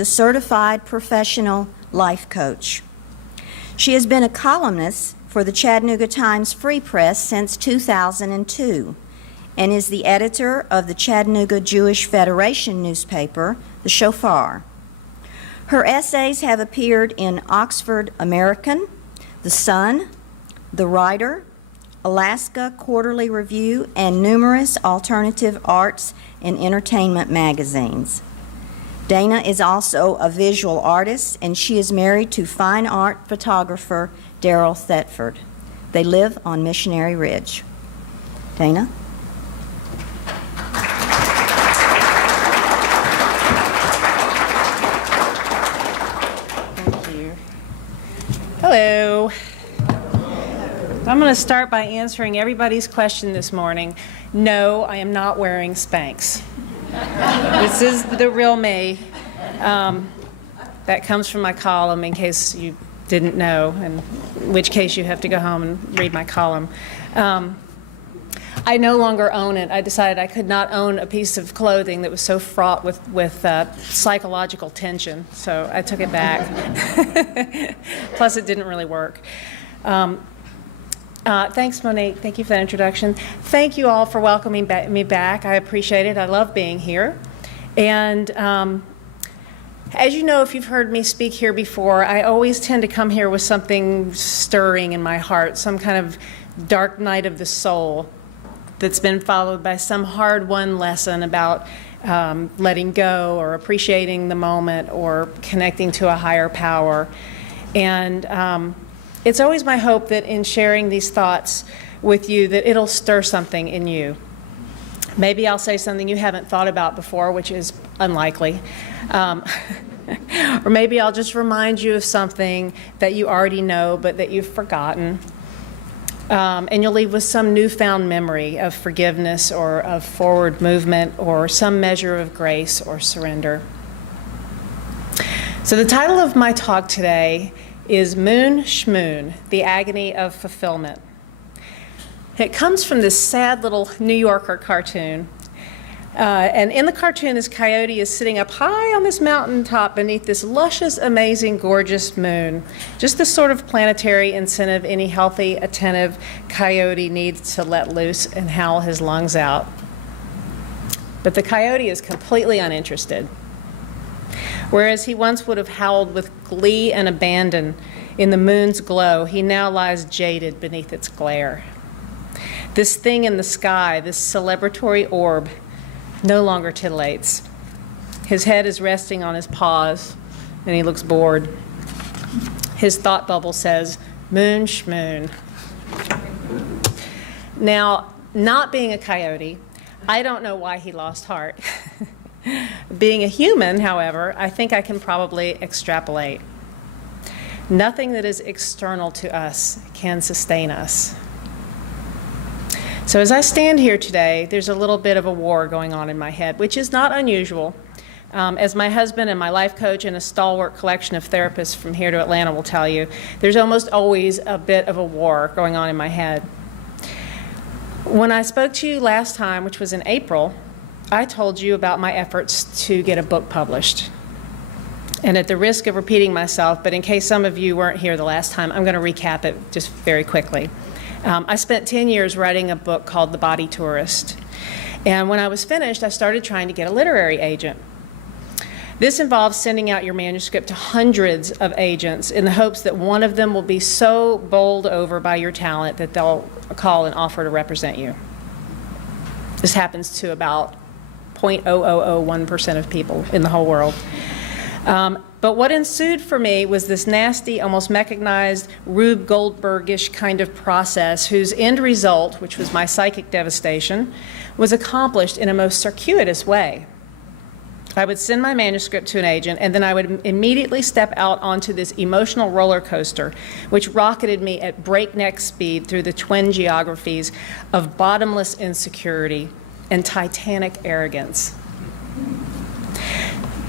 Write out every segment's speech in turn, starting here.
a certified professional life coach. She has been a columnist for the Chattanooga Times Free Press since 2002 and is the editor of the Chattanooga Jewish Federation newspaper, The Shofar. Her essays have appeared in Oxford American, The Sun, The Writer, Alaska Quarterly Review, and numerous alternative arts and entertainment magazines. Dana is also a visual artist, and she is married to fine art photographer Daryl Thetford. They live on Missionary Ridge. Dana? Thank you. Hello. I'm going to start by answering everybody's question this morning. No, I am not wearing Spanx. This is the real me. That comes from my column, in case you didn't know, in which case you have to go home and read my column. I no longer own it. I decided I could not own a piece of clothing that was so fraught with psychological tension, so I took it back. Plus, it didn't really work. Thanks, Monique. Thank you for that introduction. Thank you all for welcoming me back. I appreciate it. I love being here. And as you know, if you've heard me speak here before, I always tend to come here with something stirring in my heart, some kind of dark night of the soul that's been followed by some hard-won lesson about letting go or appreciating the moment or connecting to a higher power. And it's always my hope that in sharing these thoughts with you that it'll stir something in you. Maybe I'll say something you haven't thought about before, which is unlikely. Or maybe I'll just remind you of something that you already know but that you've forgotten. And you'll leave with some newfound memory of forgiveness or of forward movement or some measure of grace or surrender. So the title of my talk today is MoonShmoon, the Agony of Fulfillment. It comes from this sad little New Yorker cartoon. And in the cartoon, this coyote is sitting up high on this mountaintop beneath this luscious, amazing, gorgeous moon. Just the sort of planetary incentive any healthy, attentive coyote needs to let loose and howl his lungs out. But the coyote is completely uninterested. Whereas he once would have howled with glee and abandon in the moon's glow, he now lies jaded beneath its glare. This thing in the sky, this celebratory orb, no longer titillates. His head is resting on his paws, and he looks bored. His thought bubble says, MoonShmoon. Now, not being a coyote, I don't know why he lost heart. Being a human, however, I think I can probably extrapolate. Nothing that is external to us can sustain us. So as I stand here today, there's a little bit of a war going on in my head, which is not unusual. As my husband and my life coach and a stalwart collection of therapists from here to Atlanta will tell you, there's almost always a bit of a war going on in my head. When I spoke to you last time, which was in April, I told you about my efforts to get a book published. And at the risk of repeating myself, but in case some of you weren't here the last time, I'm going to recap it just very quickly. I spent 10 years writing a book called The Body Tourist. And when I was finished, I started trying to get a literary agent. This involves sending out your manuscript to hundreds of agents in the hopes that one of them will be so bowled over by your talent that they'll call and offer to represent you. This happens to about 0.0001% of people in the whole world. But what ensued for me was this nasty, almost mechanized, Rube Goldberg-ish kind of process whose end result, which was my psychic devastation, was accomplished in a most circuitous way. I would send my manuscript to an agent, and then I would immediately step out onto this emotional roller coaster, which rocketed me at breakneck speed through the twin geographies of bottomless insecurity and titanic arrogance.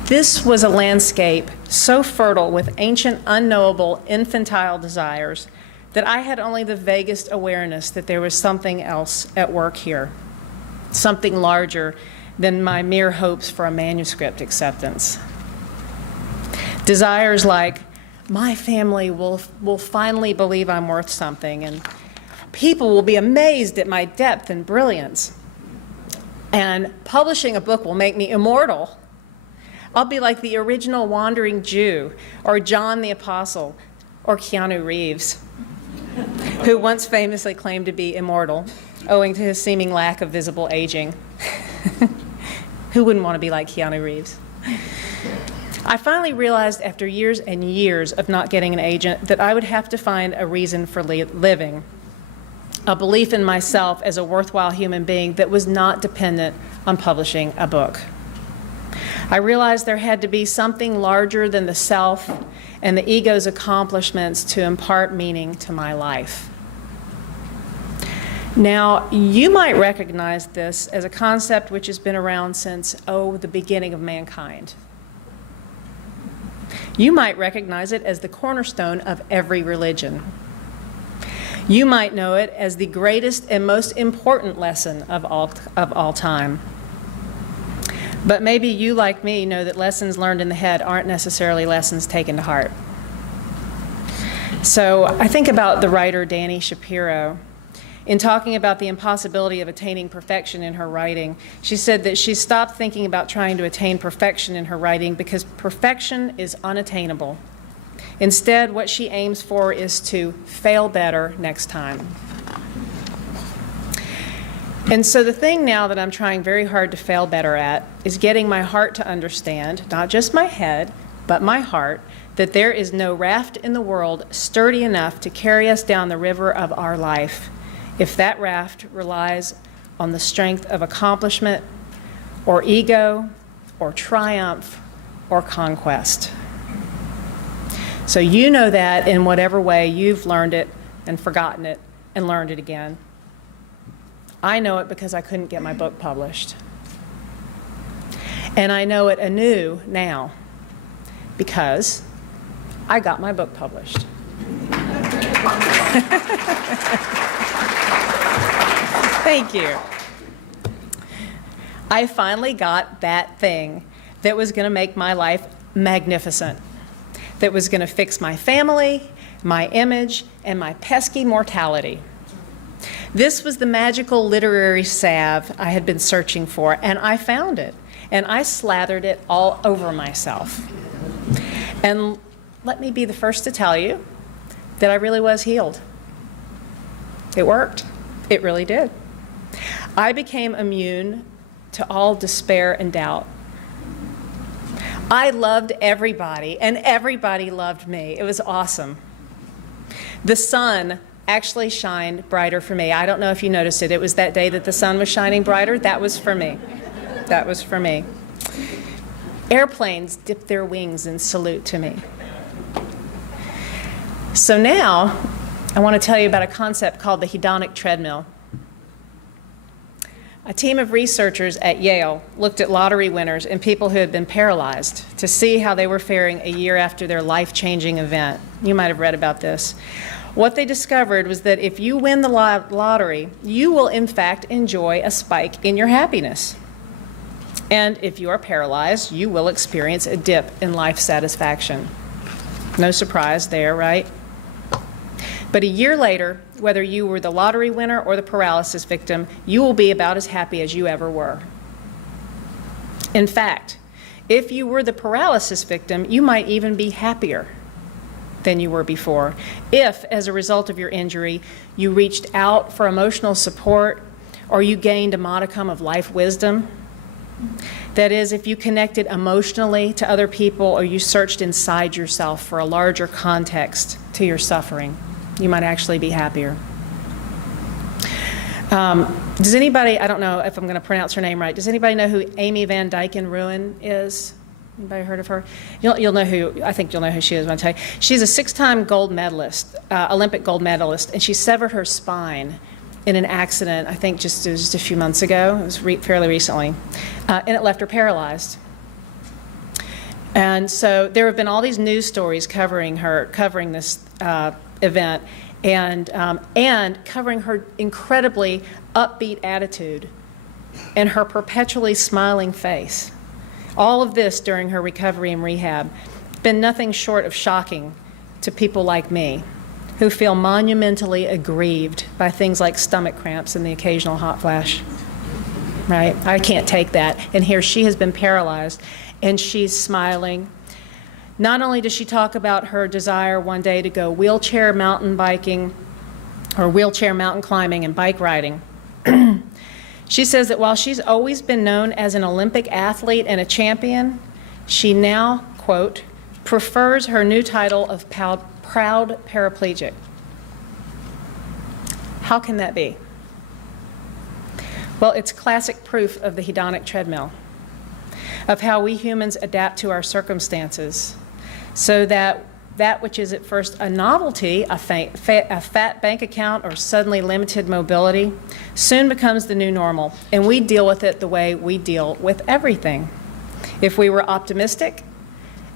This was a landscape so fertile with ancient, unknowable, infantile desires that I had only the vaguest awareness that there was something else at work here, something larger than my mere hopes for a manuscript acceptance. Desires like, my family will finally believe I'm worth something, and people will be amazed at my depth and brilliance. And publishing a book will make me immortal. I'll be like the original wandering Jew, or John the Apostle, or Keanu Reeves, who once famously claimed to be immortal, owing to his seeming lack of visible aging. Who wouldn't want to be like Keanu Reeves? I finally realized after years and years of not getting an agent that I would have to find a reason for living, a belief in myself as a worthwhile human being that was not dependent on publishing a book. I realized there had to be something larger than the self and the ego's accomplishments to impart meaning to my life. Now, you might recognize this as a concept which has been around since, the beginning of mankind. You might recognize it as the cornerstone of every religion. You might know it as the greatest and most important lesson of all time. But maybe you, like me, know that lessons learned in the head aren't necessarily lessons taken to heart. So I think about the writer Dana Shavin. In talking about the impossibility of attaining perfection in her writing, she said that she stopped thinking about trying to attain perfection in her writing because perfection is unattainable. Instead, what she aims for is to fail better next time. And so the thing now that I'm trying very hard to fail better at is getting my heart to understand, not just my head, but my heart, that there is no raft in the world sturdy enough to carry us down the river of our life if that raft relies on the strength of accomplishment or ego or triumph or conquest. So you know that in whatever way you've learned it and forgotten it and learned it again. I know it because I couldn't get my book published. And I know it anew now because I got my book published. Thank you. I finally got that thing that was going to make my life magnificent, that was going to fix my family, my image, and my pesky mortality. This was the magical literary salve I had been searching for, and I found it, and I slathered it all over myself. And let me be the first to tell you that I really was healed. It worked. It really did. I became immune to all despair and doubt. I loved everybody, and everybody loved me. It was awesome. The sun actually shined brighter for me. I don't know if you noticed it. It was that day that the sun was shining brighter. That was for me. That was for me. Airplanes dipped their wings in salute to me. So now, I want to tell you about a concept called the hedonic treadmill. A team of researchers at Yale looked at lottery winners and people who had been paralyzed to see how they were faring a year after their life-changing event. You might have read about this. What they discovered was that if you win the lottery, you will in fact enjoy a spike in your happiness. And if you are paralyzed, you will experience a dip in life satisfaction. No surprise there, right? But a year later, whether you were the lottery winner or the paralysis victim, you will be about as happy as you ever were. In fact, if you were the paralysis victim, you might even be happier than you were before. If, as a result of your injury, you reached out for emotional support or you gained a modicum of life wisdom, that is, if you connected emotionally to other people or you searched inside yourself for a larger context to your suffering, you might actually be happier. Does anybody, I don't know if I'm going to pronounce her name right, does anybody know who Amy Van Dyken-Ruin is? Anybody heard of her? You'll know who, I think you'll know who she is when I tell you. She's a 6-time gold medalist, Olympic gold medalist, and she severed her spine in an accident, I think just a few months ago. It was fairly recently. And it left her paralyzed. And so there have been all these news stories covering this event, and covering her incredibly upbeat attitude and her perpetually smiling face. All of this during her recovery and rehab. been nothing short of shocking to people like me, who feel monumentally aggrieved by things like stomach cramps and the occasional hot flash. Right? I can't take that. And here she has been paralyzed, and she's smiling. Not only does she talk about her desire one day to go wheelchair mountain biking or wheelchair mountain climbing and bike riding, she says that while she's always been known as an Olympic athlete and a champion, she now, quote, prefers her new title of proud paraplegic. How can that be? Well, it's classic proof of the hedonic treadmill, of how we humans adapt to our circumstances, so that that which is at first a novelty, a fat bank account or suddenly limited mobility, soon becomes the new normal, and we deal with it the way we deal with everything. If we were optimistic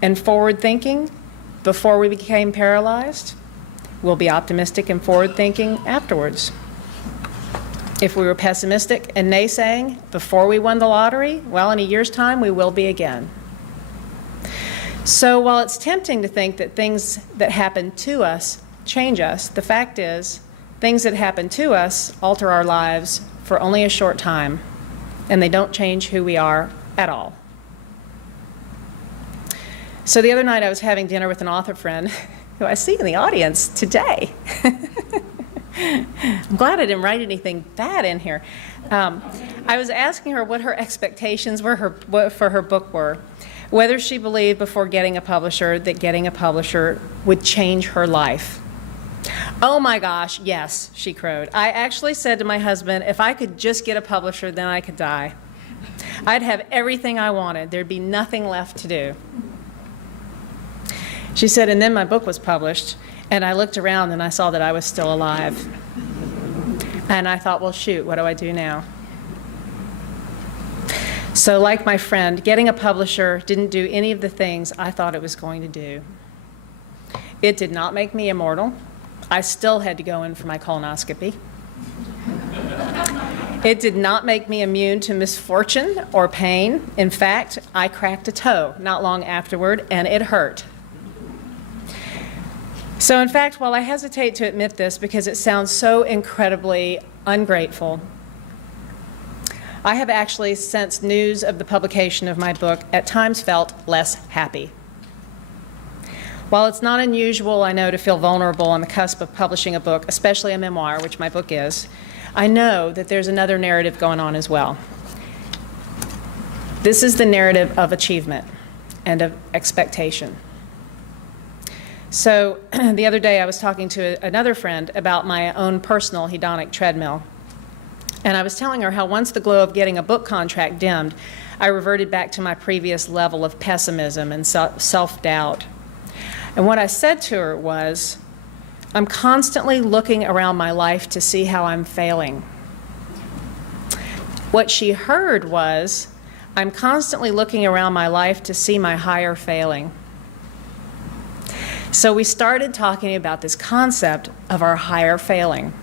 and forward-thinking before we became paralyzed, we'll be optimistic and forward-thinking afterwards. If we were pessimistic and naysaying before we won the lottery, well, in a year's time, we will be again. So while it's tempting to think that things that happen to us change us, the fact is, things that happen to us alter our lives for only a short time, and they don't change who we are at all. So the other night I was having dinner with an author friend who I see in the audience today. I'm glad I didn't write anything bad in here. I was asking her what her expectations were for her book were, whether she believed before getting a publisher that getting a publisher would change her life. Oh my gosh, yes, she crowed. I actually said to my husband, if I could just get a publisher, then I could die. I'd have everything I wanted. There'd be nothing left to do. She said, and then my book was published, and I looked around and I saw that I was still alive. And I thought, well, shoot, what do I do now? So like my friend, getting a publisher didn't do any of the things I thought it was going to do. It did not make me immortal. I still had to go in for my colonoscopy. It did not make me immune to misfortune or pain. In fact, I cracked a toe not long afterward, and it hurt. So in fact, while I hesitate to admit this because it sounds so incredibly ungrateful, I have actually, since news of the publication of my book, at times felt less happy. While it's not unusual, I know, to feel vulnerable on the cusp of publishing a book, especially a memoir, which my book is, I know that there's another narrative going on as well. This is the narrative of achievement and of expectation. So the other day I was talking to another friend about my own personal hedonic treadmill. And I was telling her how once the glow of getting a book contract dimmed, I reverted back to my previous level of pessimism and self-doubt. And what I said to her was, I'm constantly looking around my life to see how I'm failing. What she heard was, I'm constantly looking around my life to see my higher failing. So we started talking about this concept of our higher failing,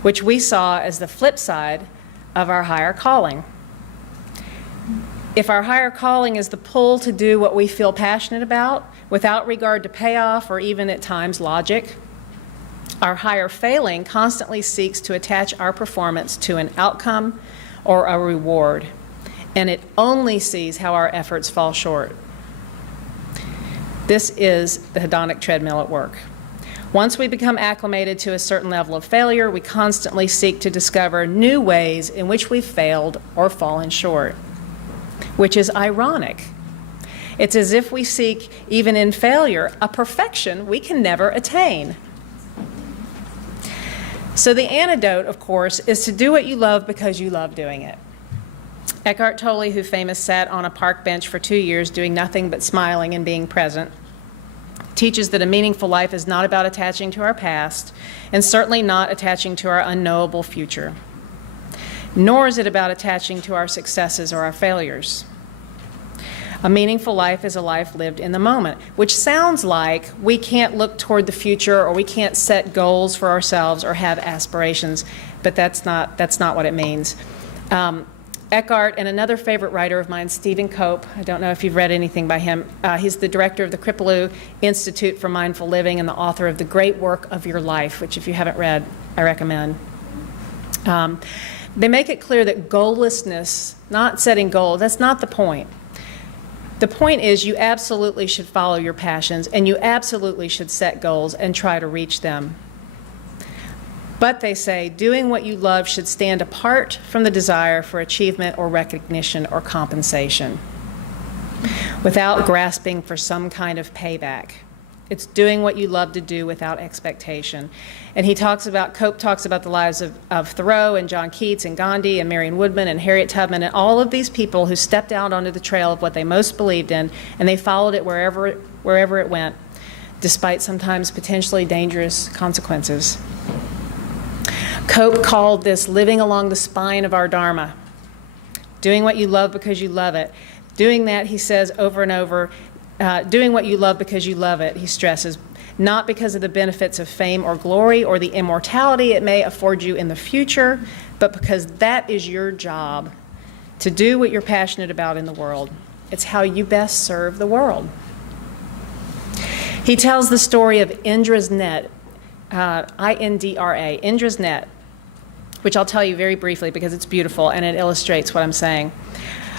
which we saw as the flip side of our higher calling. If our higher calling is the pull to do what we feel passionate about, without regard to payoff or even at times logic, our higher failing constantly seeks to attach our performance to an outcome or a reward, and it only sees how our efforts fall short. This is the hedonic treadmill at work. Once we become acclimated to a certain level of failure, we constantly seek to discover new ways in which we've failed or fallen short, which is ironic. It's as if we seek, even in failure, a perfection we can never attain. So the antidote, of course, is to do what you love because you love doing it. Eckhart Tolle, who famous sat on a park bench for 2 years doing nothing but smiling and being present, teaches that a meaningful life is not about attaching to our past, and certainly not attaching to our unknowable future. Nor is it about attaching to our successes or our failures. A meaningful life is a life lived in the moment, which sounds like we can't look toward the future or we can't set goals for ourselves or have aspirations, but that's not what it means. Eckhart and another favorite writer of mine, Stephen Cope. I don't know if you've read anything by him. He's the director of the Kripalu Institute for Mindful Living and the author of The Great Work of Your Life, which if you haven't read, I recommend. They make it clear that goallessness, not setting goals, that's not the point. The point is you absolutely should follow your passions and you absolutely should set goals and try to reach them. But they say doing what you love should stand apart from the desire for achievement or recognition or compensation without grasping for some kind of payback. It's doing what you love to do without expectation. And Cope talks about the lives of Thoreau and John Keats and Gandhi and Marion Woodman and Harriet Tubman and all of these people who stepped out onto the trail of what they most believed in, and they followed it wherever it went, despite sometimes potentially dangerous consequences. Cope called this living along the spine of our Dharma, doing what you love because you love it. Doing that, he says over and over, doing what you love because you love it, he stresses, not because of the benefits of fame or glory or the immortality it may afford you in the future, but because that is your job, to do what you're passionate about in the world. It's how you best serve the world. He tells the story of Indra's net, I-N-D-R-A, Indra's net, which I'll tell you very briefly because it's beautiful and it illustrates what I'm saying.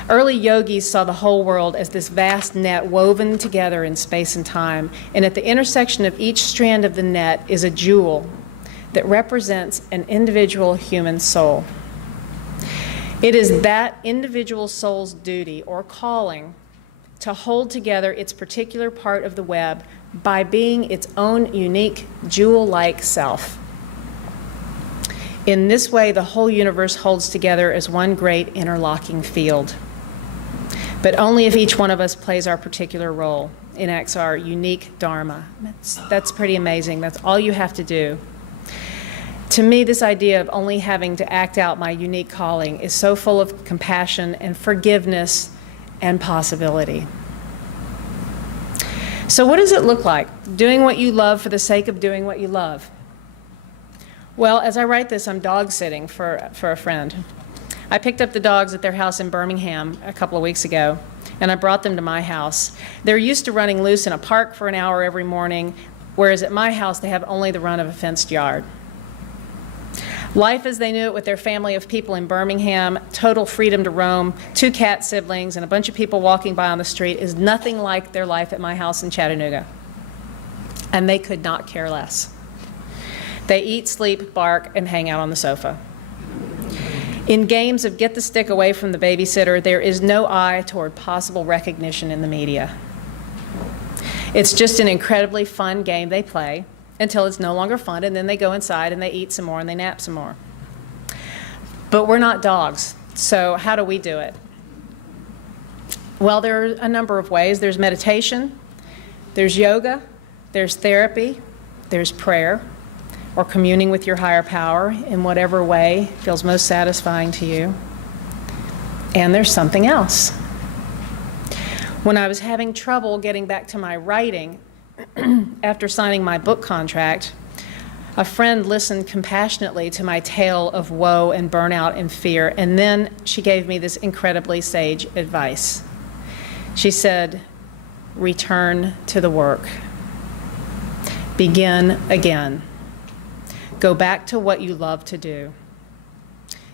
Early yogis saw the whole world as this vast net woven together in space and time, and at the intersection of each strand of the net is a jewel that represents an individual human soul. It is that individual soul's duty or calling to hold together its particular part of the web by being its own unique jewel-like self. In this way, the whole universe holds together as one great interlocking field. But only if each one of us plays our particular role, enacts our unique dharma. That's pretty amazing. That's all you have to do. To me, this idea of only having to act out my unique calling is so full of compassion and forgiveness and possibility. So what does it look like? Doing what you love for the sake of doing what you love. Well, as I write this, I'm dog sitting for a friend. I picked up the dogs at their house in Birmingham a couple of weeks ago, and I brought them to my house. They're used to running loose in a park for an hour every morning, whereas at my house they have only the run of a fenced yard. Life as they knew it with their family of people in Birmingham, total freedom to roam, 2 cat siblings, and a bunch of people walking by on the street is nothing like their life at my house in Chattanooga. And they could not care less. They eat, sleep, bark, and hang out on the sofa. In games of get the stick away from the babysitter, there is no eye toward possible recognition in the media. It's just an incredibly fun game they play until it's no longer fun, and then they go inside and they eat some more and they nap some more. But we're not dogs, so how do we do it? Well, there are a number of ways. There's meditation, there's yoga, there's therapy, there's prayer, or communing with your higher power in whatever way feels most satisfying to you. And there's something else. When I was having trouble getting back to my writing after signing my book contract, a friend listened compassionately to my tale of woe and burnout and fear, and then she gave me this incredibly sage advice. She said, return to the work. Begin again. Go back to what you love to do.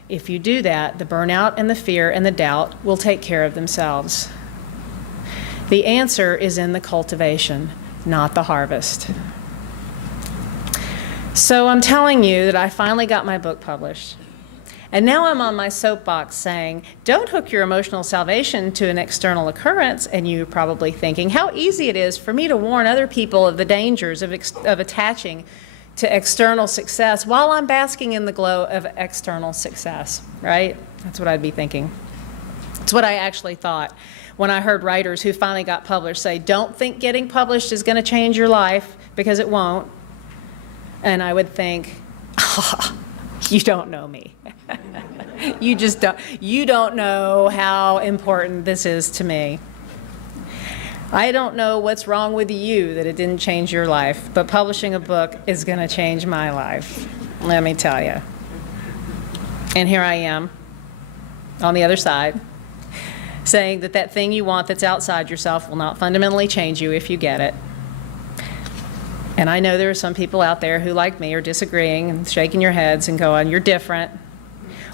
If you do that, the burnout and the fear and the doubt will take care of themselves. The answer is in the cultivation, not the harvest. So I'm telling you that I finally got my book published. And now I'm on my soapbox saying, don't hook your emotional salvation to an external occurrence. And you're probably thinking how easy it is for me to warn other people of the dangers of attaching to external success while I'm basking in the glow of external success, right? That's what I'd be thinking. It's what I actually thought when I heard writers who finally got published say, don't think getting published is going to change your life, because it won't. And I would think, oh, you don't know me. You don't know how important this is to me. I don't know what's wrong with you that it didn't change your life, but publishing a book is going to change my life, let me tell you. And here I am. on the other side, saying that that thing you want that's outside yourself will not fundamentally change you if you get it. And I know there are some people out there who, like me, are disagreeing and shaking your heads and going, "You're different."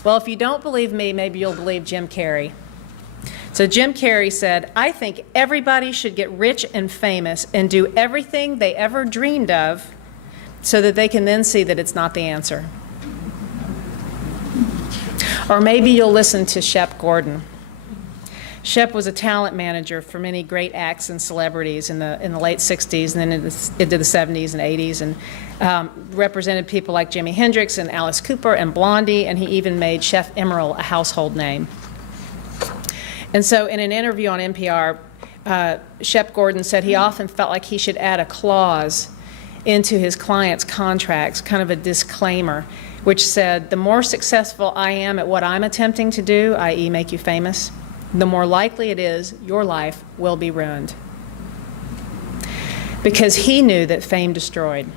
Well, if you don't believe me, maybe you'll believe Jim Carrey. So Jim Carrey said, "I think everybody should get rich and famous and do everything they ever dreamed of so that they can then see that it's not the answer." Or maybe you'll listen to Shep Gordon. Shep was a talent manager for many great acts and celebrities in the late 60s and then into the 70s and 80s, and represented people like Jimi Hendrix and Alice Cooper and Blondie, and he even made Chef Emeril a household name. And so in an interview on NPR, Shep Gordon said he often felt like he should add a clause into his clients' contracts, kind of a disclaimer, which said, "The more successful I am at what I'm attempting to do, i.e. make you famous, the more likely it is your life will be ruined." Because he knew that fame destroyed.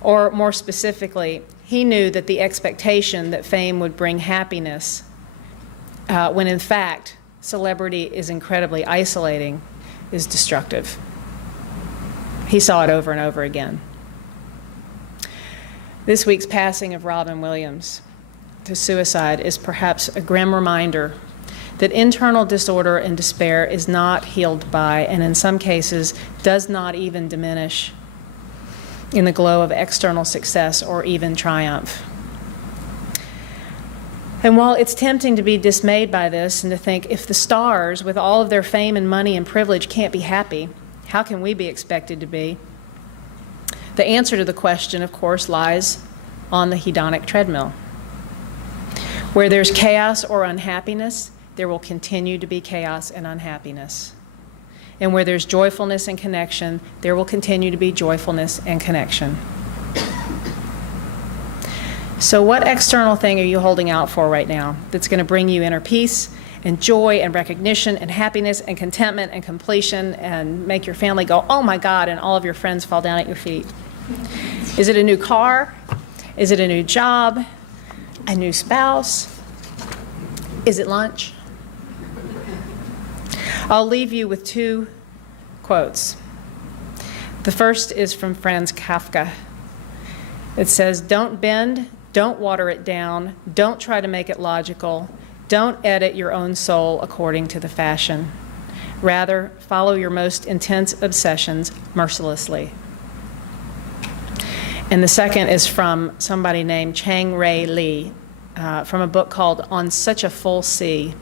Or more specifically, he knew that the expectation that fame would bring happiness, when in fact celebrity is incredibly isolating, is destructive. He saw it over and over again. This week's passing of Robin Williams to suicide is perhaps a grim reminder that internal disorder and despair is not healed by, and in some cases does not even diminish, in the glow of external success or even triumph. And while it's tempting to be dismayed by this and to think, if the stars, with all of their fame and money and privilege, can't be happy, how can we be expected to be? The answer to the question, of course, lies on the hedonic treadmill. Where there's chaos or unhappiness, there will continue to be chaos and unhappiness. And where there's joyfulness and connection, there will continue to be joyfulness and connection. So what external thing are you holding out for right now that's going to bring you inner peace and joy and recognition and happiness and contentment and completion and make your family go, "Oh my God," and all of your friends fall down at your feet? Is it a new car? Is it a new job? A new spouse? Is it lunch? I'll leave you with two quotes. The first is from Franz Kafka. It says, "Don't bend, don't water it down, don't try to make it logical, don't edit your own soul according to the fashion. Rather, follow your most intense obsessions mercilessly." And the second is from somebody named Chang Ray Lee, from a book called On Such a Full Sea.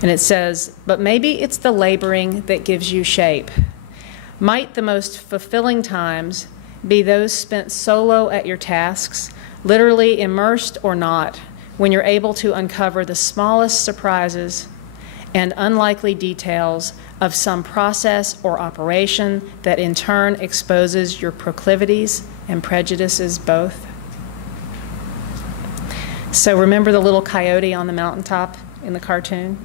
And it says, "But maybe it's the laboring that gives you shape. Might the most fulfilling times be those spent solo at your tasks, literally immersed or not, when you're able to uncover the smallest surprises and unlikely details of some process or operation that in turn exposes your proclivities and prejudices both." So remember the little coyote on the mountaintop in the cartoon?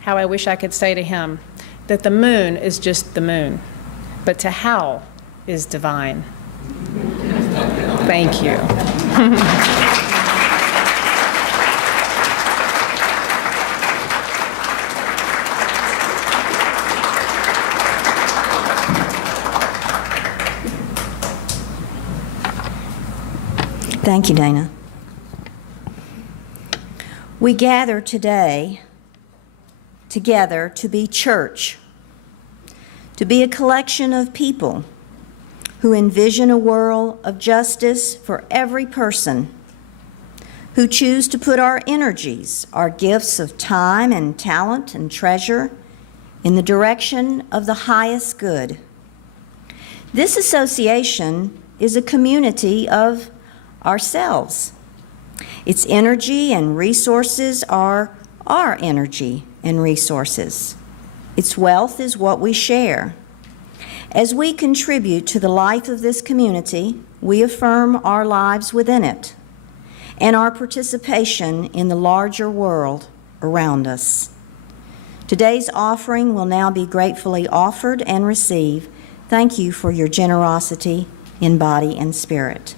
How I wish I could say to him that the moon is just the moon, but to howl is divine. Thank you. Thank you, Dana. We gather today together to be church, to be a collection of people who envision a world of justice for every person, who choose to put our energies, our gifts of time and talent and treasure in the direction of the highest good. This association is a community of ourselves. Its energy and resources are our energy and resources. Its wealth is what we share. As we contribute to the life of this community, we affirm our lives within it and our participation in the larger world around us. Today's offering will now be gratefully offered and received. Thank you for your generosity in body and spirit.